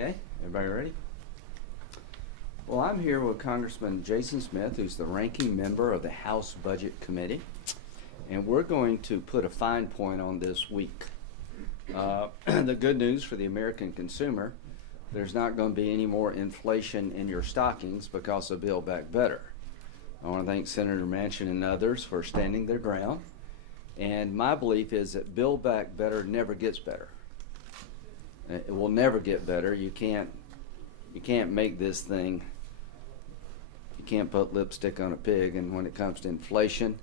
Okay, everybody ready? Well, I'm here with Congressman Jason Smith, who's the ranking member of the House Budget Committee, and we're going to put a fine point on this week. The good news for the American consumer, there's not going to be any more inflation in your stockings because of Build Back Better. I want to thank Senator Manchin and others for standing their ground, and my belief is that Build Back Better never gets better. It will never get better. You can't make this thing, you can't put lipstick on a pig, and when it comes to inflation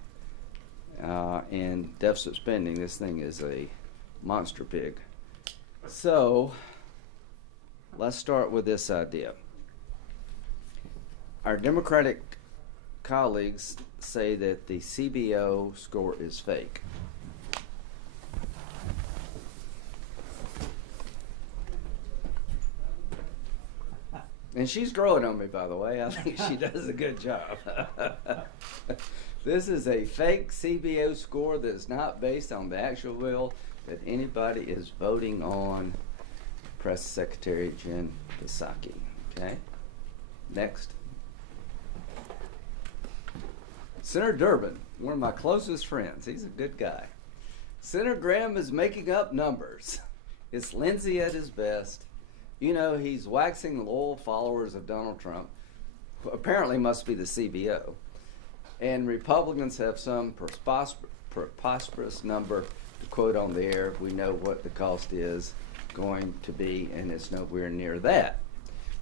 and deficit spending, this thing is a monster pig. So let's start with this idea. Our Democratic colleagues say that the CBO score is fake. And she's growing on me, by the way. I think she does a good job. This is a fake CBO score that's not based on the actual bill that anybody is voting on. Press Secretary Jen Psaki. Okay? Next. Senator Durbin, one of my closest friends. He's a good guy. Senator Graham is making up numbers. It's Lindsey at his best. You know, he's waxing the loyal followers of Donald Trump, who apparently must be the CBO. And Republicans have some preposterous number to quote on the air. We know what the cost is going to be, and it's nowhere near that.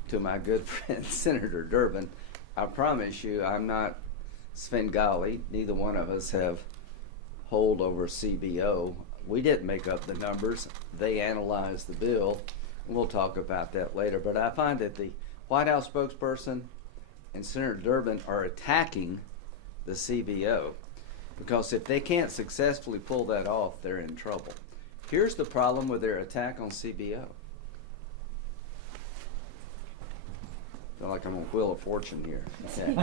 To my good friend, Senator Durbin, I promise you I'm not Svengali. Neither one of us have hold over CBO. We didn't make up the numbers. They analyzed the bill. We'll talk about that later, but I find that the White House spokesperson and Senator Durbin are attacking the CBO because if they can't successfully pull that off, they're in trouble. Here's the problem with their attack on CBO. I feel like I'm on Wheel of Fortune here. Okay.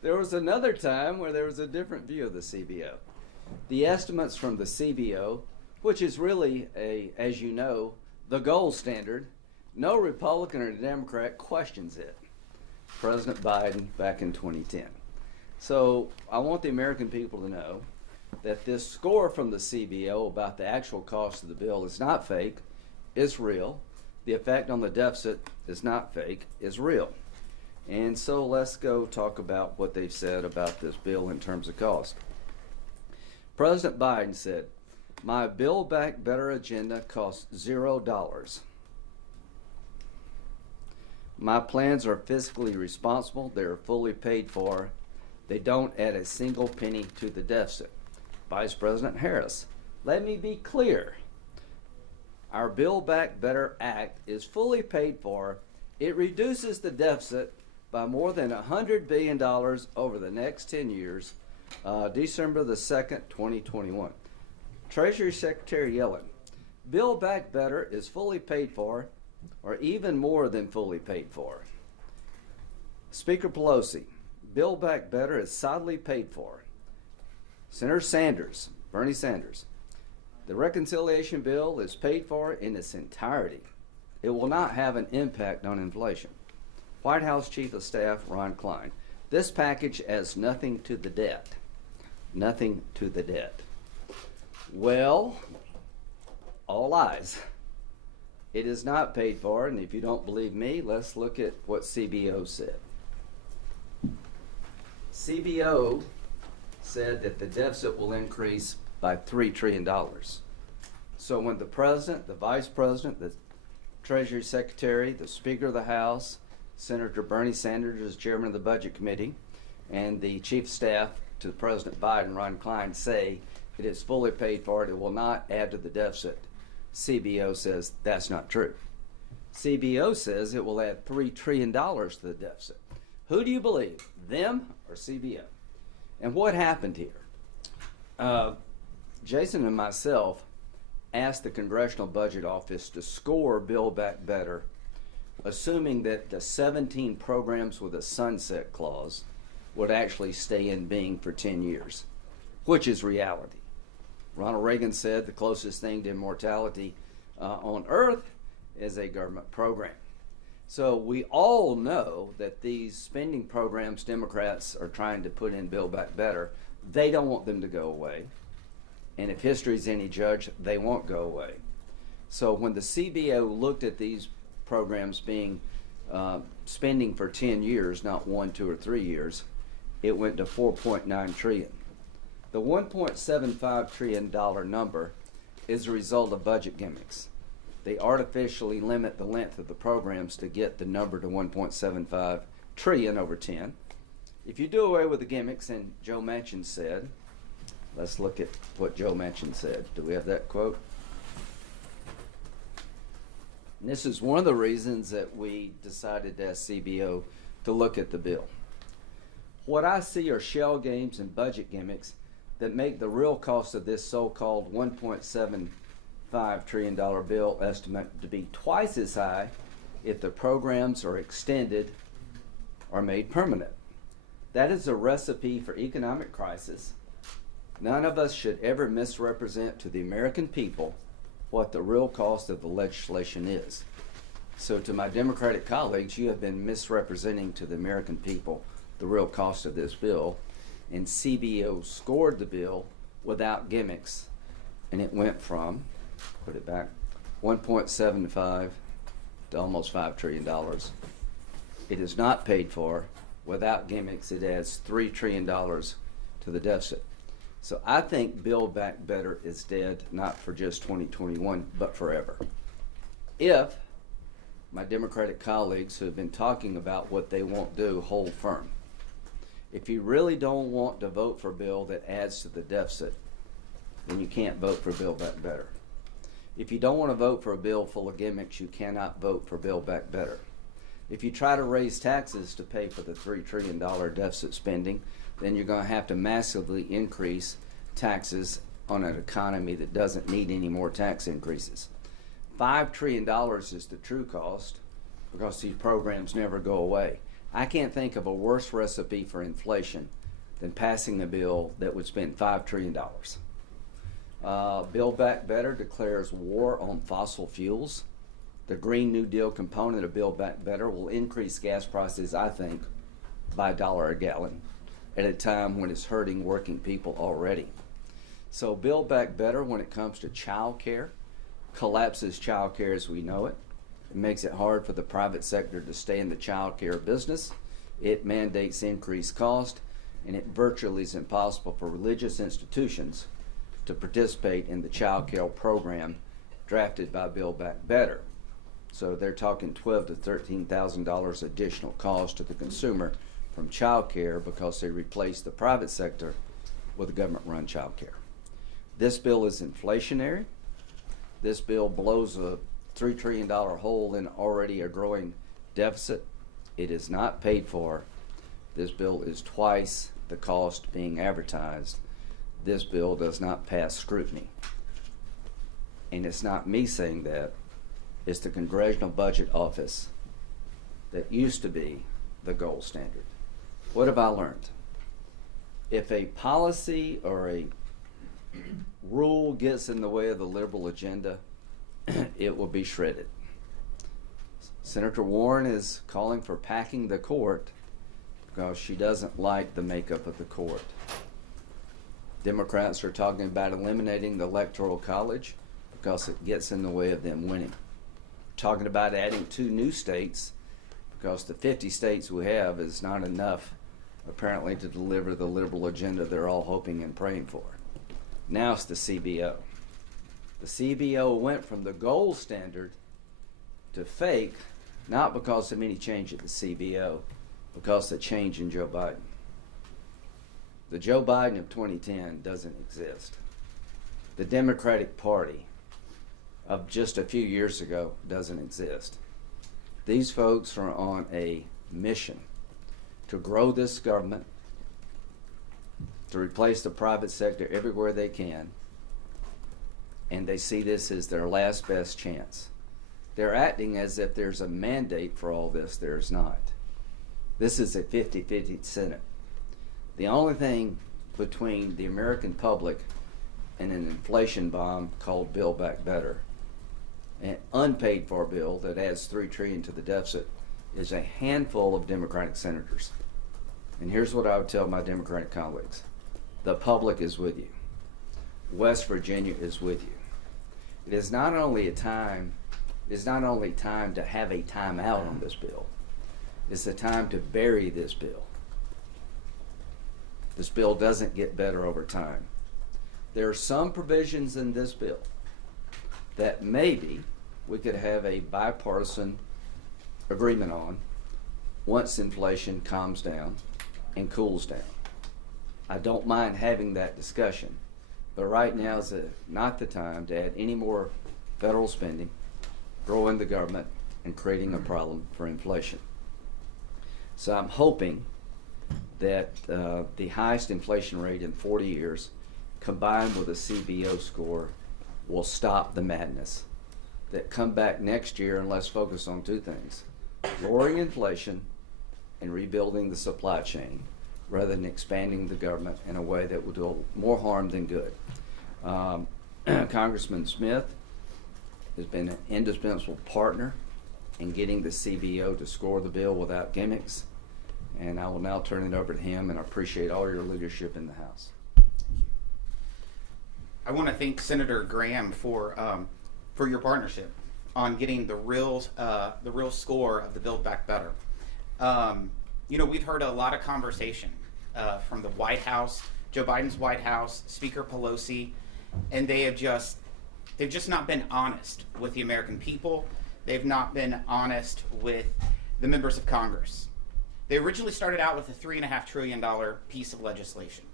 There was another time where there was a different view of the CBO. The estimates from the CBO, which is really, as you know, the gold standard. No Republican or Democrat questions it. President Biden back in 2010. So I want the American people to know that this score from the CBO about the actual cost of the bill is not fake, it's real. The effect on the deficit is not fake, it's real. And so let's go talk about what they've said about this bill in terms of cost. President Biden said, "My Build Back Better agenda costs $0. My plans are fiscally responsible. They are fully paid for. They don't add a single penny to the deficit." Vice President Harris, "Let me be clear. Our Build Back Better Act is fully paid for. It reduces the deficit by more than $100 billion over the next 10 years, December the 2nd, 2021. Treasury Secretary Yellen, Build Back Better is fully paid for, or even more than fully paid for. Speaker Pelosi, Build Back Better is solidly paid for. Senator Sanders, Bernie Sanders, the reconciliation bill is paid for in its entirety. It will not have an impact on inflation. White House Chief of Staff Ron Klein, this package adds nothing to the debt. Nothing to the debt. Well, all lies. It is not paid for, and if you don't believe me, let's look at what CBO said. CBO said that the deficit will increase by $3 trillion. So when the President, the Vice President, the Treasury Secretary, the Speaker of the House, Senator Bernie Sanders as Chairman of the Budget Committee, and the Chief of Staff to President Biden, Ron Klein, say it is fully paid for, it will not add to the deficit, CBO says that's not true. CBO says it will add $3 trillion to the deficit. Who do you believe, them or CBO? And what happened here? Jason and myself asked the Congressional Budget Office to score Build Back Better, assuming that the 17 programs with a sunset clause would actually stay in being for 10 years, which is reality. Ronald Reagan said the closest thing to immortality on earth is a government program. So we all know that these spending programs Democrats are trying to put in Build Back Better, they don't want them to go away. And if history's any judge, they won't go away. So when the CBO looked at these programs being spending for 10 years, not 1, 2, or 3 years, it went to $4.9 trillion. The $1.75 trillion number is a result of budget gimmicks. They artificially limit the length of the programs to get the number to $1.75 trillion over 10. If you do away with the gimmicks, and Joe Manchin said, let's look at what Joe Manchin said. Do we have that quote? And this is one of the reasons that we decided to ask CBO to look at the bill. What I see are shell games and budget gimmicks that make the real cost of this so-called $1.75 trillion bill estimate to be twice as high if the programs are extended or made permanent. That is a recipe for economic crisis. None of us should ever misrepresent to the American people what the real cost of the legislation is. So to my Democratic colleagues, you have been misrepresenting to the American people the real cost of this bill, and CBO scored the bill without gimmicks, and it went from, put it back, 1.75 to almost $5 trillion. It is not paid for. Without gimmicks, it adds $3 trillion to the deficit. So I think Build Back Better is dead, not for just 2021, but forever. If my Democratic colleagues who have been talking about what they won't do hold firm. If you really don't want to vote for a bill that adds to the deficit, then you can't vote for Build Back Better. If you don't want to vote for a bill full of gimmicks, you cannot vote for Build Back Better. If you try to raise taxes to pay for the $3 trillion deficit spending, then you're going to have to massively increase taxes on an economy that doesn't need any more tax increases. $5 trillion is the true cost because these programs never go away. I can't think of a worse recipe for inflation than passing a bill that would spend $5 trillion. Build Back Better declares war on fossil fuels. The Green New Deal component of Build Back Better will increase gas prices, I think, by $1 a gallon at a time when it's hurting working people already. So Build Back Better, when it comes to child care, collapses child care as we know it. It makes it hard for the private sector to stay in the child care business. It mandates increased cost, and it virtually is impossible for religious institutions to participate in the child care program drafted by Build Back Better. So they're talking $12,000 to $13,000 additional cost to the consumer from child care because they replaced the private sector with government-run child care. This bill is inflationary. This bill blows a $3 trillion hole in already a growing deficit. It is not paid for. This bill is twice the cost being advertised. This bill does not pass scrutiny. And it's not me saying that. It's the Congressional Budget Office that used to be the gold standard. What have I learned? If a policy or a rule gets in the way of the liberal agenda, it will be shredded. Senator Warren is calling for packing the court because she doesn't like the makeup of the court. Democrats are talking about eliminating the Electoral College because it gets in the way of them winning. Talking about adding 2 new states because the 50 states we have is not enough, apparently, to deliver the liberal agenda they're all hoping and praying for. Now it's the CBO. The CBO went from the gold standard to fake, not because of any change at the CBO, because of the change in Joe Biden. The Joe Biden of 2010 doesn't exist. The Democratic Party of just a few years ago doesn't exist. These folks are on a mission to grow this government, to replace the private sector everywhere they can, and they see this as their last best chance. They're acting as if there's a mandate for all this. There's not. This is a 50-50 Senate. The only thing between the American public and an inflation bomb called Build Back Better an unpaid for bill that adds $3 trillion to the deficit is a handful of Democratic senators. And here's what I would tell my Democratic colleagues. The public is with you. West Virginia is with you. It is not only time to have a timeout on this bill. It's the time to bury this bill. This bill doesn't get better over time. There are some provisions in this bill that maybe we could have a bipartisan agreement on once inflation calms down and cools down. I don't mind having that discussion, but right now is not the time to add any more federal spending, growing the government, and creating a problem for inflation. So I'm hoping that the highest inflation rate in 40 years, combined with a CBO score, will stop the madness. That come back next year and let's focus on two things: lowering inflation and rebuilding the supply chain, rather than expanding the government in a way that will do more harm than good. Congressman Smith has been an indispensable partner in getting the CBO to score the bill without gimmicks, and I will now turn it over to him, and I appreciate all your leadership in the House. I want to thank Senator Graham for your partnership on getting the real score of the Build Back Better. We've heard a lot of conversation from the White House, Joe Biden's White House, Speaker Pelosi, and they've just not been honest with the American people. They've not been honest with the members of Congress. They originally started out with a $3.5 trillion piece of legislation,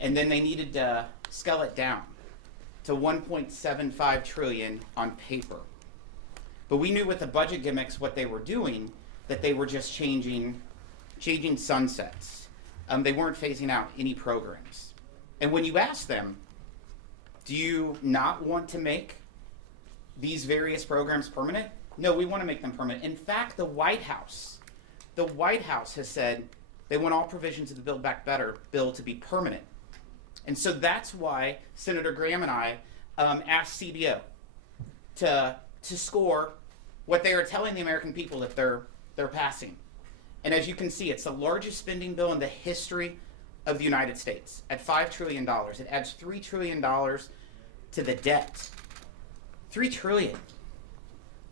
and then they needed to scale it down to $1.75 trillion on paper. But we knew with the budget gimmicks what they were doing, that they were just changing sunsets. They weren't phasing out any programs. And when you ask them, do you not want to make these various programs permanent? No, we want to make them permanent. In fact, the White House has said they want all provisions of the Build Back Better bill to be permanent. And so that's why Senator Graham and I asked CBO to score what they are telling the American people that they're passing. And as you can see, it's the largest spending bill in the history of the United States at $5 trillion. It adds $3 trillion to the debt. $3 trillion.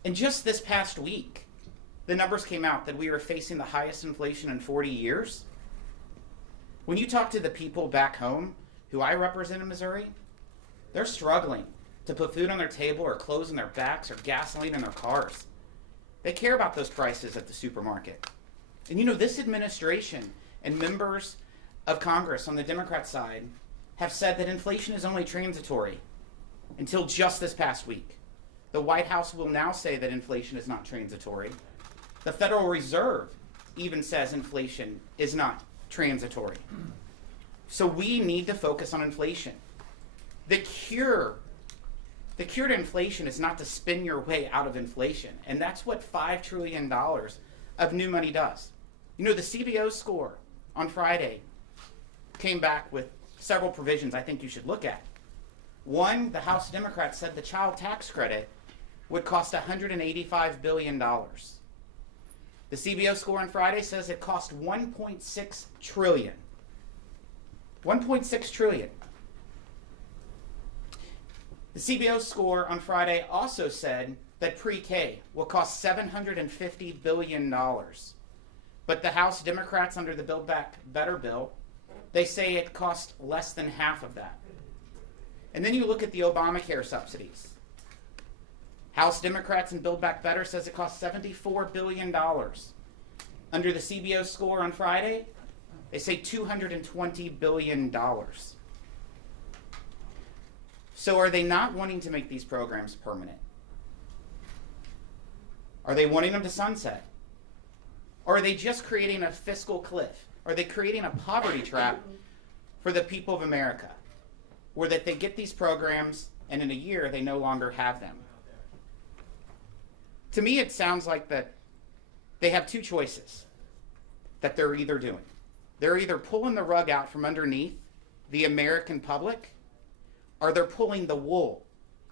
And just this past week, the numbers came out that we are facing the highest inflation in 40 years. When you talk to the people back home who I represent in Missouri, they're struggling to put food on their table or clothes on their backs or gasoline in their cars. They care about those prices at the supermarket. And this administration and members of Congress on the Democrat side have said that inflation is only transitory until just this past week. The White House will now say that inflation is not transitory. The Federal Reserve even says inflation is not transitory. So we need to focus on inflation. The cure to inflation is not to spin your way out of inflation. And that's what $5 trillion of new money does. The CBO score on Friday came back with several provisions I think you should look at. One, the House Democrats said the child tax credit would cost $185 billion. The CBO score on Friday says it cost $1.6 trillion. $1.6 trillion. The CBO score on Friday also said that pre-K will cost $750 billion. But the House Democrats under the Build Back Better bill, they say it cost less than half of that. And then you look at the Obamacare subsidies. House Democrats and Build Back Better says it costs $74 billion. Under the CBO score on Friday, they say $220 billion. So are they not wanting to make these programs permanent? Are they wanting them to sunset? Or are they just creating a fiscal cliff? Are they creating a poverty trap for the people of America, where that they get these programs and in a year they no longer have them? To me, it sounds like that they have two choices that they're either doing. They're either pulling the rug out from underneath the American public, or they're pulling the wool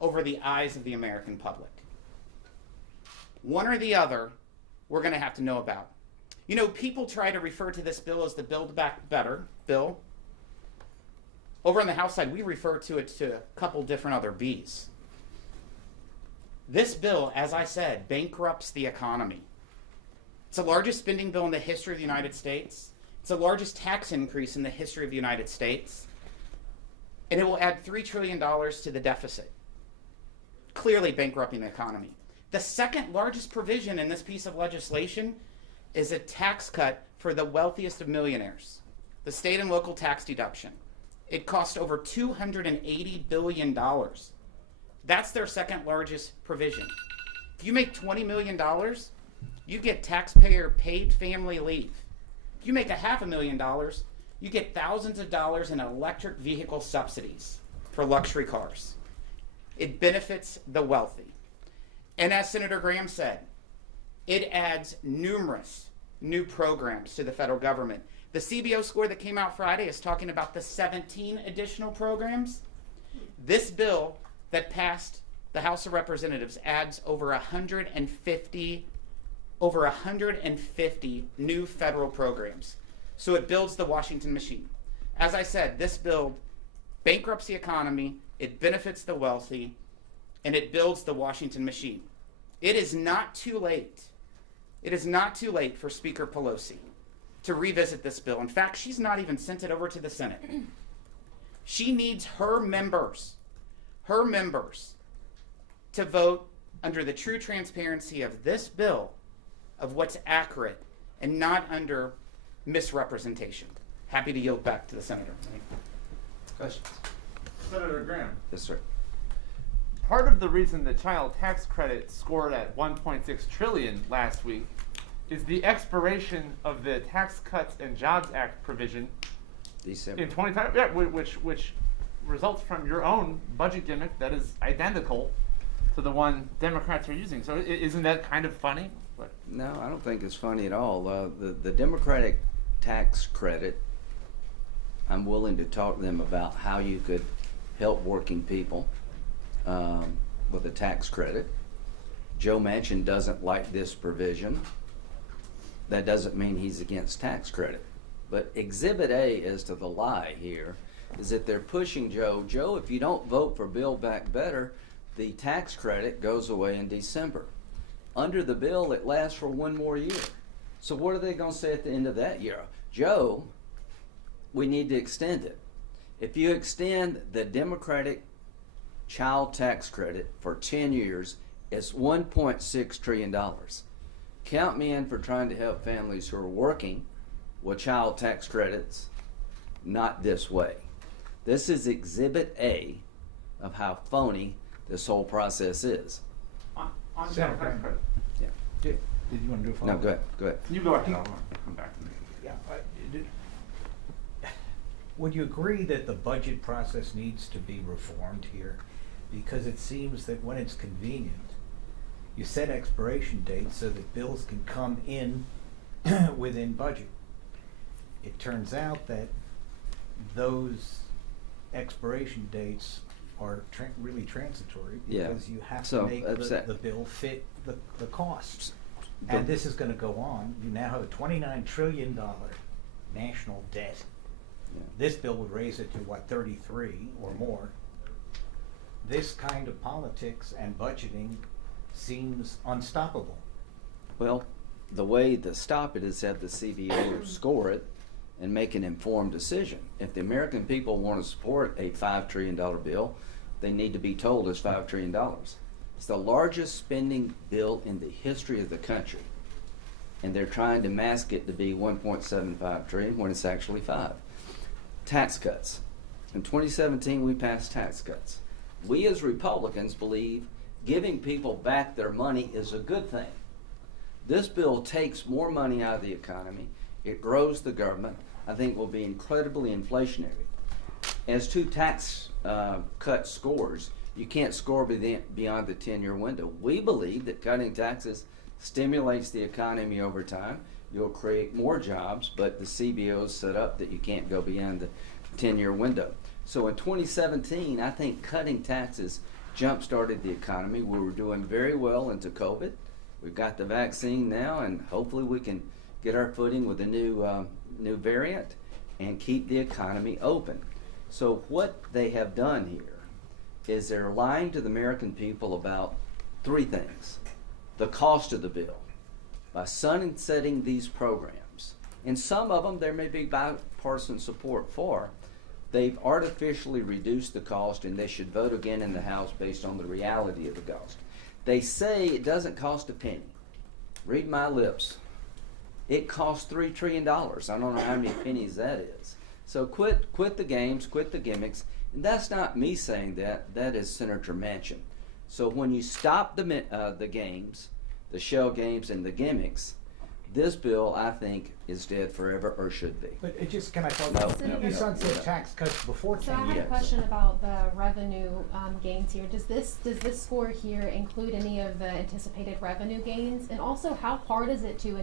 over the eyes of the American public. One or the other, we're going to have to know about. You know, people try to refer to this bill as the Build Back Better bill. Over on the House side, we refer to it to a couple different other Bs. This bill, as I said, bankrupts the economy. It's the largest spending bill in the history of the United States. It's the largest tax increase in the history of the United States. And it will add $3 trillion to the deficit, clearly bankrupting the economy. The second largest provision in this piece of legislation is a tax cut for the wealthiest of millionaires, the state and local tax deduction. It cost over $280 billion. That's their second largest provision. If you make $20 million, you get taxpayer paid family leave. If you make $500,000, you get thousands of dollars in electric vehicle subsidies for luxury cars. It benefits the wealthy. And as Senator Graham said, it adds numerous new programs to the federal government. The CBO score that came out Friday is talking about the 17 additional programs. This bill that passed the House of Representatives adds over 150 new federal programs. So it builds the Washington machine. As I said, this bill bankrupts the economy, it benefits the wealthy, and it builds the Washington machine. It is not too late. It is not too late for Speaker Pelosi to revisit this bill. In fact, she's not even sent it over to the Senate. She needs her members to vote under the true transparency of this bill, of what's accurate, and not under misrepresentation. Happy to yield back to the Senator. Questions? Senator Graham, Yes, sir. part of the reason the child tax credit scored at 1.6 trillion last week is the expiration of the Tax Cuts and Jobs Act provision December. in 25, yeah, which results from your own budget gimmick that is identical to the one Democrats are using. So isn't that kind of funny? What? No, I don't think it's funny at all. The Democratic tax credit, I'm willing to talk to them about how you could help working people with a tax credit. Joe Manchin doesn't like this provision. That doesn't mean he's against tax credit. But Exhibit A is to the lie here, is that they're pushing Joe, if you don't vote for Build Back Better, the tax credit goes away in December. Under the bill, it lasts for one more year. So what are they going to say at the end of that year? Joe, we need to extend it. If you extend the Democratic child tax credit for 10 years, it's $1.6 trillion. Count me in for trying to help families who are working with child tax credits, not this way. This is Exhibit A of how phony this whole process is. On child Senator tax Graham. credit. Yeah. Did you want to do a follow-up? No, go ahead. You go ahead, I'll come back to me. Yeah. Would you agree that the budget process needs to be reformed here? Because it seems that when it's convenient, you set expiration dates so that bills can come in within budget. It turns out that those expiration dates are really transitory Yeah. because you have So, to make the bill fit the costs. And this is going to go on. You now have a $29 trillion national debt. Yeah. This bill would raise it to, what, 33 or more. This kind of politics and budgeting seems unstoppable. Well, the way to stop it is have the CBO score it and make an informed decision. If the American people want to support a $5 trillion bill, they need to be told it's $5 trillion. It's the largest spending bill in the history of the country. And they're trying to mask it to be 1.75 trillion when it's actually 5. Tax cuts. In 2017, we passed tax cuts. We as Republicans believe giving people back their money is a good thing. This bill takes more money out of the economy. It grows the government. I think will be incredibly inflationary. As to tax cut scores, you can't score beyond the 10-year window. We believe that cutting taxes stimulates the economy over time. You'll create more jobs, but the CBO is set up that you can't go beyond the 10-year window. So in 2017, I think cutting taxes jump-started the economy. We were doing very well into COVID. We've got the vaccine now, and hopefully we can get our footing with a new variant and keep the economy open. So what they have done here is they're lying to the American people about three things. The cost of the bill. By sunsetting these programs, and some of them there may be bipartisan support for, they've artificially reduced the cost, and they should vote again in the House based on the reality of the cost. They say it doesn't cost a penny. Read my lips. It costs $3 trillion. I don't know how many pennies that is. So quit the games, quit the gimmicks. And that's not me saying that. That is Senator Manchin. So when you stop the games, the shell games and the gimmicks, this bill, I think, is dead forever, or should be. But it just, can I talk No, about, no, you no, sunset no. tax cuts before So I 10 had years. a question about the revenue gains here. Does this score here include any of the anticipated revenue gains? And also, how hard is it to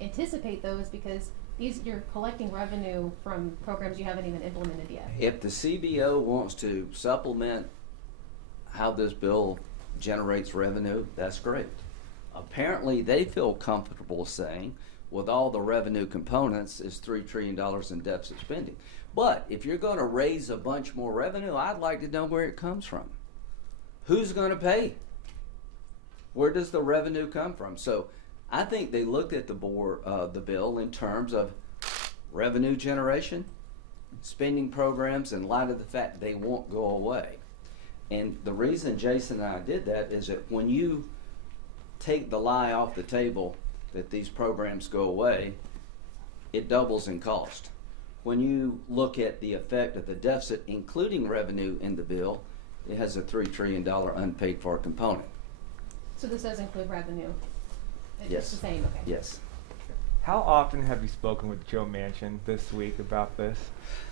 anticipate those, because you're collecting revenue from programs you haven't even implemented yet? If the CBO wants to supplement how this bill generates revenue, that's great. Apparently, they feel comfortable saying, with all the revenue components, is $3 trillion in deficit spending. But if you're going to raise a bunch more revenue, I'd like to know where it comes from. Who's going to pay? Where does the revenue come from? So I think they looked at the bill in terms of revenue generation, spending programs, in light of the fact they won't go away. And the reason Jason and I did that is that when you take the lie off the table that these programs go away, it doubles in cost. When you look at the effect of the deficit, including revenue in the bill, it has a $3 trillion unpaid for component. So this does include revenue? It's Yes. the same, okay. Yes. How often have you spoken with Joe Manchin this week about this?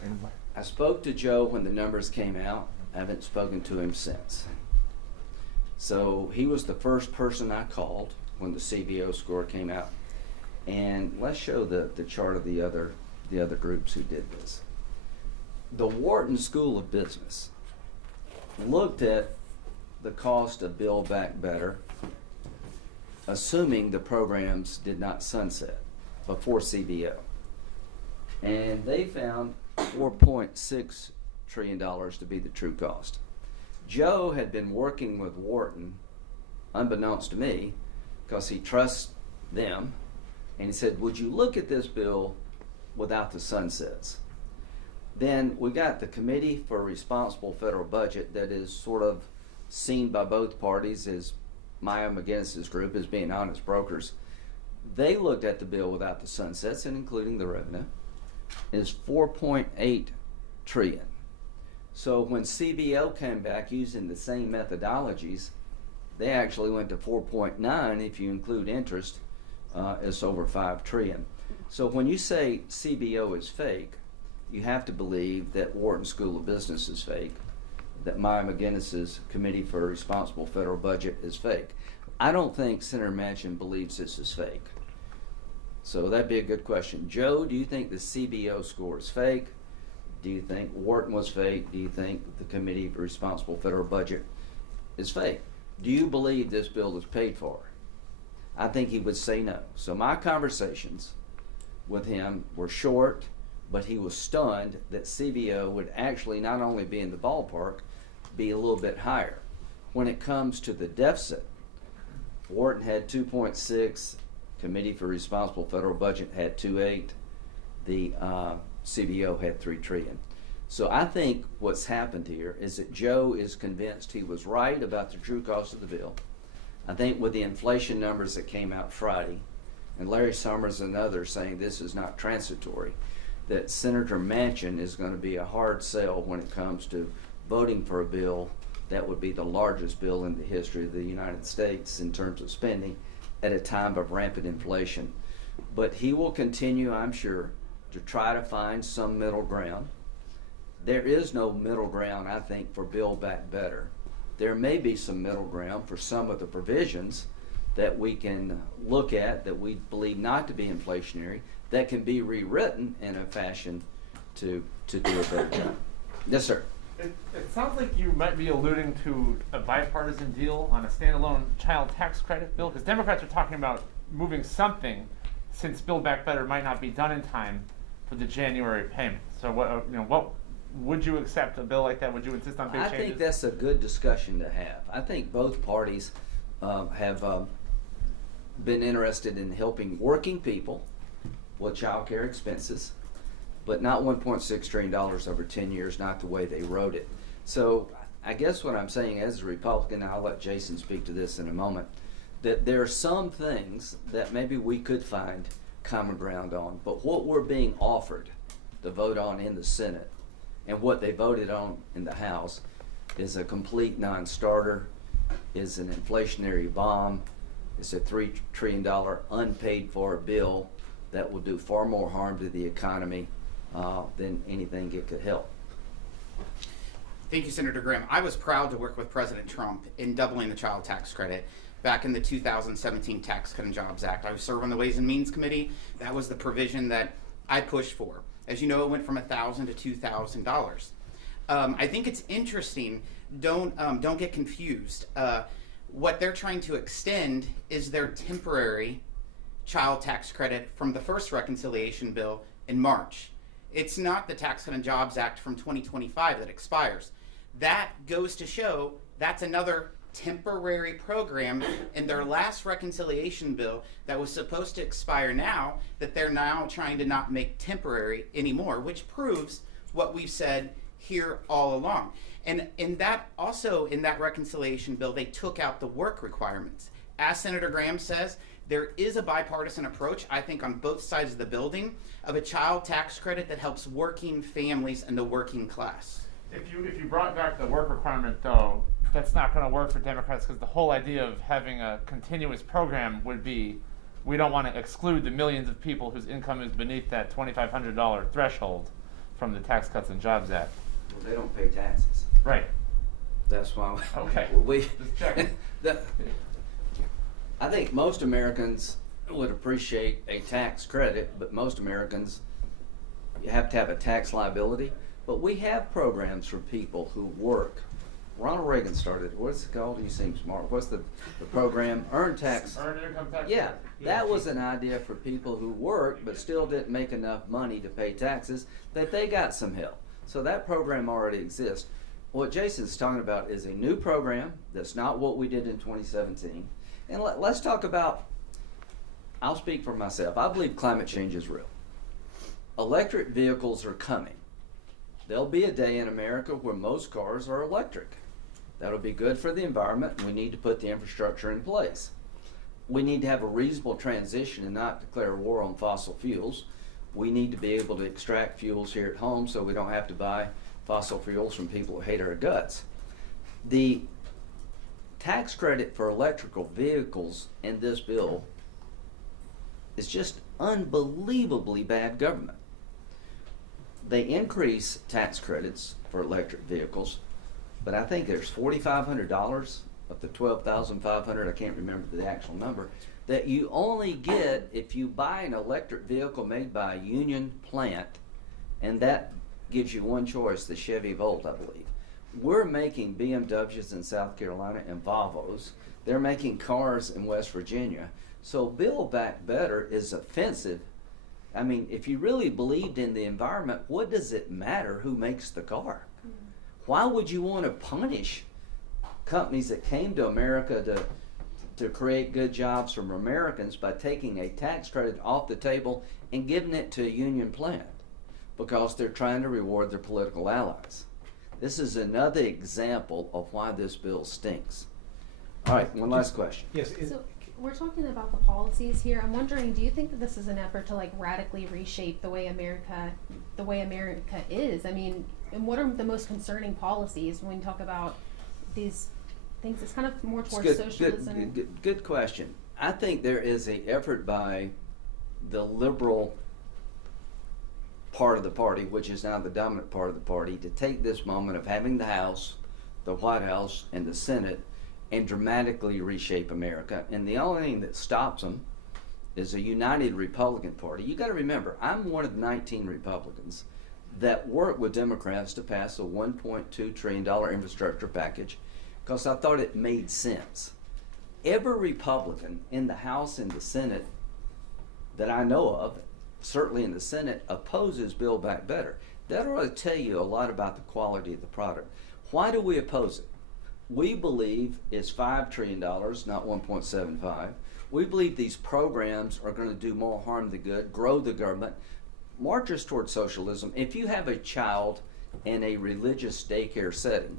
And I spoke to Joe when the numbers came out. I haven't spoken to him since. So he was the first person I called when the CBO score came out. And let's show the chart of the other groups who did this. The Wharton School of Business looked at the cost of Build Back Better, assuming the programs did not sunset before CBO. And they found $4.6 trillion to be the true cost. Joe had been working with Wharton, unbeknownst to me, because he trusts them, and he said, would you look at this bill without the sunsets? Then we got the Committee for Responsible Federal Budget that is sort of seen by both parties as Maya McGinnis's group as being honest brokers. They looked at the bill without the sunsets and including the revenue. Is $4.8 trillion. So when CBO came back using the same methodologies, they actually went to 4.9 if you include interest. It's over 5 trillion. So when you say CBO is fake, you have to believe that Wharton School of Business is fake, that Maya McGinnis's Committee for Responsible Federal Budget is fake. I don't think Senator Manchin believes this is fake. So that'd be a good question. Joe, do you think the CBO score is fake? Do you think Wharton was fake? Do you think the Committee for Responsible Federal Budget is fake? Do you believe this bill is paid for? I think he would say no. So my conversations with him were short, but he was stunned that CBO would actually not only be in the ballpark, be a little bit higher. When it comes to the deficit, Wharton had 2.6, Committee for Responsible Federal Budget had 2.8, the CBO had 3 trillion. So I think what's happened here is that Joe is convinced he was right about the true cost of the bill. I think with the inflation numbers that came out Friday, and Larry Summers and others saying this is not transitory, that Senator Manchin is going to be a hard sell when it comes to voting for a bill that would be the largest bill in the history of the United States in terms of spending at a time of rampant inflation. But he will continue, I'm sure, to try to find some middle ground. There is no middle ground, I think, for Build Back Better. There may be some middle ground for some of the provisions that we can look at that we believe not to be inflationary, that can be rewritten in a fashion to do a better job. Yes, sir. It sounds like you might be alluding to a bipartisan deal on a standalone child tax credit bill, because Democrats are talking about moving something, since Build Back Better might not be done in time for the January payment. So what would you accept a bill like that? Would you insist on big I changes? think that's a good discussion to have. I think both parties have been interested in helping working people with child care expenses, but not $1.6 trillion over 10 years, not the way they wrote it. So I guess what I'm saying as a Republican, and I'll let Jason speak to this in a moment, that there are some things that maybe we could find common ground on, but what we're being offered to vote on in the Senate and what they voted on in the House is a complete non-starter, is an inflationary bomb, it's a $3 trillion unpaid for bill that will do far more harm to the economy than anything it could help. Thank you, Senator Graham. I was proud to work with President Trump in doubling the child tax credit back in the 2017 Tax Cut and Jobs Act. I served on the Ways and Means Committee. That was the provision that I pushed for. As you know, it went from $1,000 to $2,000. I think it's interesting. Don't get confused. What they're trying to extend is their temporary child tax credit from the first reconciliation bill in March. It's not the Tax Cut and Jobs Act from 2025 that expires. That goes to show that's another temporary program in their last reconciliation bill that was supposed to expire now, that they're now trying to not make temporary anymore, which proves what we've said here all along. And in that, also in that reconciliation bill, they took out the work requirements. As Senator Graham says, there is a bipartisan approach, I think, on both sides of the building, of a child tax credit that helps working families and the working class. If you brought back the work requirement, though, that's not going to work for Democrats, because the whole idea of having a continuous program would be, we don't want to exclude the millions of people whose income is beneath that $2,500 threshold from the Tax Cuts and Jobs Act. Well, they don't pay taxes. Right. That's why Okay. we Just checking. I think most Americans would appreciate a tax credit, but most Americans, you have to have a tax liability. But we have programs for people who work. Ronald Reagan started, what's it called? You seem smart. What's the program? Earned Income tax. Yeah, that was an idea for people who work but still didn't make enough money to pay taxes, that they got some help. So that program already exists. What Jason's talking about is a new program that's not what we did in 2017. And let's talk about, I'll speak for myself. I believe climate change is real. Electric vehicles are coming. There'll be a day in America where most cars are electric. That'll be good for the environment. We need to put the infrastructure in place. We need to have a reasonable transition and not declare war on fossil fuels. We need to be able to extract fuels here at home so we don't have to buy fossil fuels from people who hate our guts. The tax credit for electrical vehicles in this bill is just unbelievably bad government. They increase tax credits for electric vehicles, but I think there's $4,500 of the $12,500, I can't remember the actual number, that you only get if you buy an electric vehicle made by a union plant, and that gives you one choice, the Chevy Volt, I believe. We're making BMWs in South Carolina and Volvos. They're making cars in West Virginia. So Build Back Better is offensive. I mean, if you really believed in the environment, what does it matter who makes the car? Why would you want to punish companies that came to America to create good jobs from Americans by taking a tax credit off the table and giving it to a union plant? Because they're trying to reward their political allies. This is another example of why this bill stinks. All right, one last question. Yes. So we're talking about the policies here. I'm wondering, do you think that this is an effort to like radically reshape the way America is? I mean, and what are the most concerning policies when we talk about these things? It's kind of more towards socialism. Good question. I think there is an effort by the liberal part of the party, which is now the dominant part of the party, to take this moment of having the House, the White House, and the Senate and dramatically reshape America. And the only thing that stops them is a united Republican Party. You got to remember, I'm one of 19 Republicans. that worked with Democrats to pass a $1.2 trillion infrastructure package because I thought it made sense. Every Republican in the House and the Senate that I know of, certainly in the Senate, opposes Build Back Better. That ought to tell you a lot about the quality of the product. Why do we oppose it? We believe it's $5 trillion, not 1.75. We believe these programs are going to do more harm than good, grow the government, march us towards socialism. If you have a child in a religious daycare setting,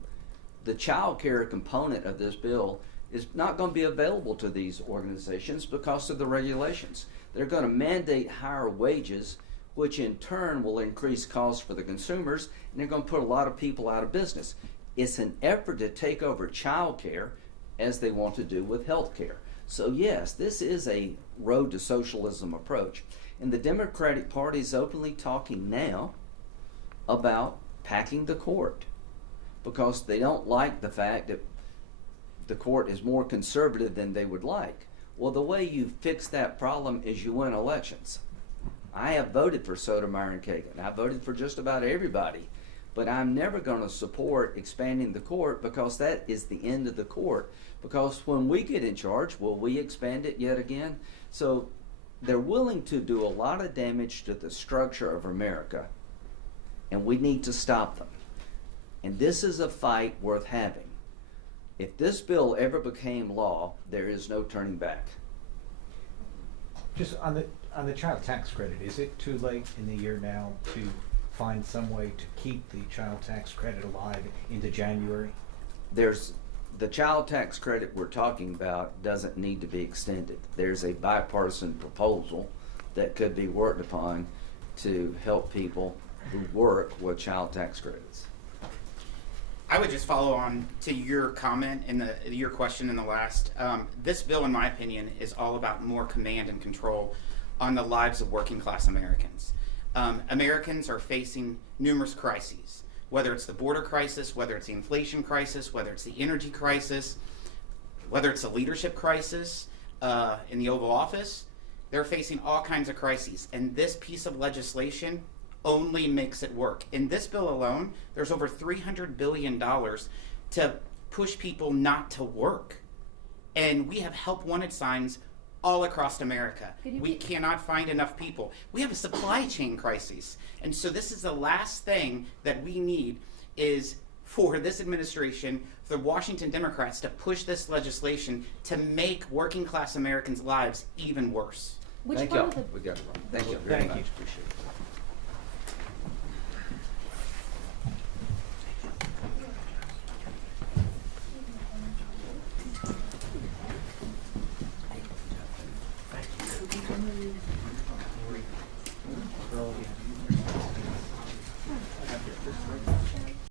the child care component of this bill is not going to be available to these organizations because of the regulations. They're going to mandate higher wages, which in turn will increase costs for the consumers, and they're going to put a lot of people out of business. It's an effort to take over child care as they want to do with health care. So yes, this is a road to socialism approach. And the Democratic Party is openly talking now about packing the court because they don't like the fact that the court is more conservative than they would like. Well, the way you fix that problem is you win elections. I have voted for Sotomayor and Kagan. I voted for just about everybody. But I'm never going to support expanding the court because that is the end of the court. Because when we get in charge, will we expand it yet again? So they're willing to do a lot of damage to the structure of America, and we need to stop them. And this is a fight worth having. If this bill ever became law, there is no turning back. Just on the child tax credit, is it too late in the year now to find some way to keep the child tax credit alive into January? There's the child tax credit we're talking about doesn't need to be extended. There's a bipartisan proposal that could be worked upon to help people who work with child tax credits. I would just follow on to your comment and your question in the last. This bill, in my opinion, is all about more command and control on the lives of working class Americans. Americans are facing numerous crises, whether it's the border crisis, whether it's the inflation crisis, whether it's the energy crisis, whether it's a leadership crisis in the Oval Office. They're facing all kinds of crises, and this piece of legislation only makes it work. In this bill alone, there's over $300 billion to push people not to work. And we have help wanted signs all across America. We cannot find enough people. We have a supply chain crisis. And so this is the last thing that we need is for this administration, for the Washington Democrats to push this legislation to make working class Americans' lives even worse. Which Thank part you. of the We got it wrong. Thank you very Thank much. you. Appreciate it.